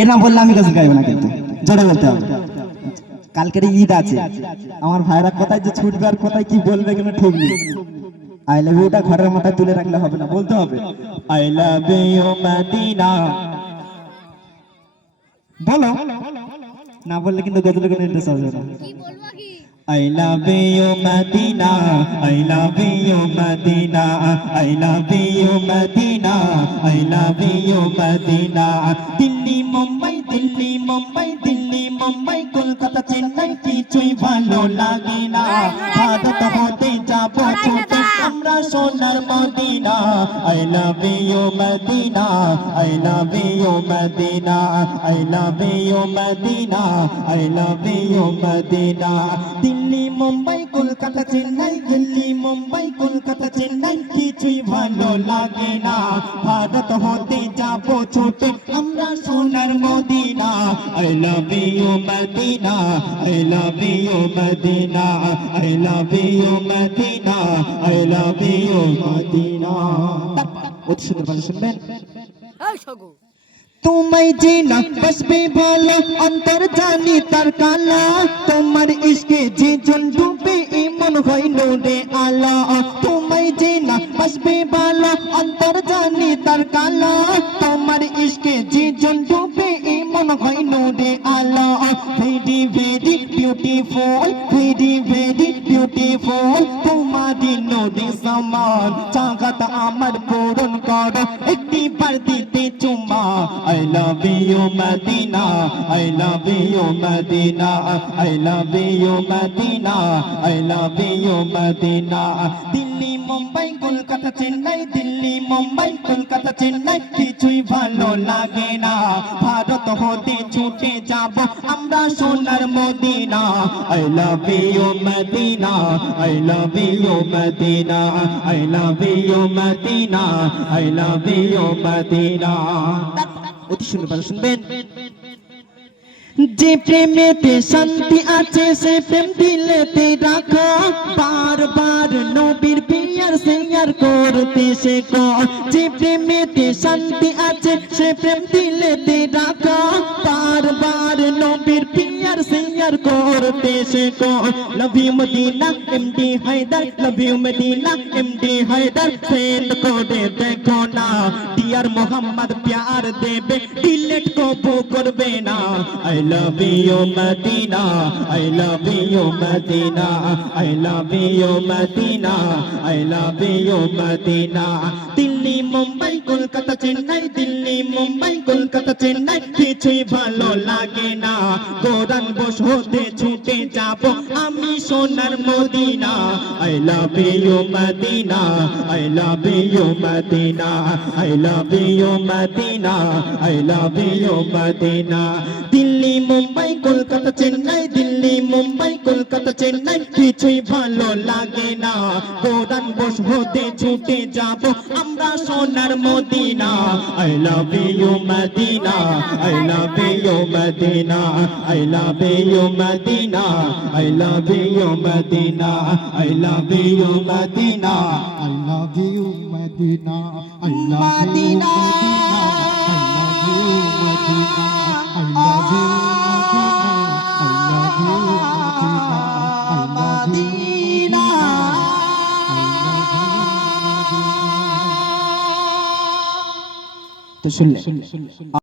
এ না বললে আমি গজল গাইবো না কিন্তু। জোরে বলতে হবে। কালকের ঈদ আছে। আমার ভাইরা কোথায় যে ছুটবে আর কোথায় কি বলবে কেন ঠিক নেই। আই লাভ ইউটা ঘরের মাথায় তুলে রাখলে হবে না বলতে হবে। আই লাভ ইউ মদিনা বলো। না বললে কিন্তু গজলে কোনো ইন্টারেস্ট আসবে না। I love you Medina I love you Medina I love you Medina I Medina Delhi Mumbai Delhi Mumbai Delhi Mumbai Kolkata Chennai কিছুই ভালো লাগে না ভারত হতে যাব আমরা সোনার Medina I love you Medina I love you Medina I love you Medina I love you Medina Delhi, Mumbai, Kolkata, Chennai, Delhi, Mumbai, Kolkata, Chennai, কিছুই ভালো লাগে না। ভারত হতে যাব ছোটে আমরা সোনার Medina I love you Medina I love you Medina I love you Medina I love you Medina অতি সুন্দর শুনবেন তোমায় যে না বসবে ভালো অন্তর জানি তার কালা তোমার ইশকে যে জন ডুবে এমন হয় নোরে আলা তোমায় যে না বসবে ভালো অন্তর জানি তার কালা তোমার ইশকে যে জন ডুবে এমন হয় নোরে আলা very very beautiful very very beautiful তোমারই নোরে সমান I love you Medina I love you Medina I love you Medina I love you Medina Delhi Mumbai Kolkata Chennai Delhi Mumbai Kolkata Chennai কিছুই ভালো লাগে না ভারত হতে ছুটে যাব আমরা সোনার Medina I love you Medina I love you Medina I love you Medina I love you Medina অতি সুন্দর ভালো শুনবেন। যে প্রেমেতে শান্তি আছে, সে প্রেম দিলেতে রাখো। বারবার নবীর পিয়ার সেয়ার করতে শেখো। যে প্রেমেতে শান্তি শেখো love Medina MD Haidar love Medina MD Haidar send করে দেখো না ডিয়ার মোহাম্মদ প্যার দেবে ডিলেট কবু করবে না I love you Medina I love you Medina I love you Medina I love you Medina Delhi, Mumbai, Kolkata, Chennai, Delhi, Mumbai, Kolkata, Chennai. কিছুই ভালো লাগে না। কোরআন বস হতে ছুটে যাব আমি সোনার Medina. I love you Medina I love you Medina I love you Medina I love you Medina Delhi Mumbai Kolkata Chennai Delhi Mumbai Kolkata Chennai. কিছুই ভালো লাগে না। কোরআন বস হতে ছুটে যাব আমরা সোনার Medina. I love you Medina I love you Medina I love you Medina I love you Medina I love you Medina I love you, Medina. I love you, Medina. I love you, Medina. তো শুনলে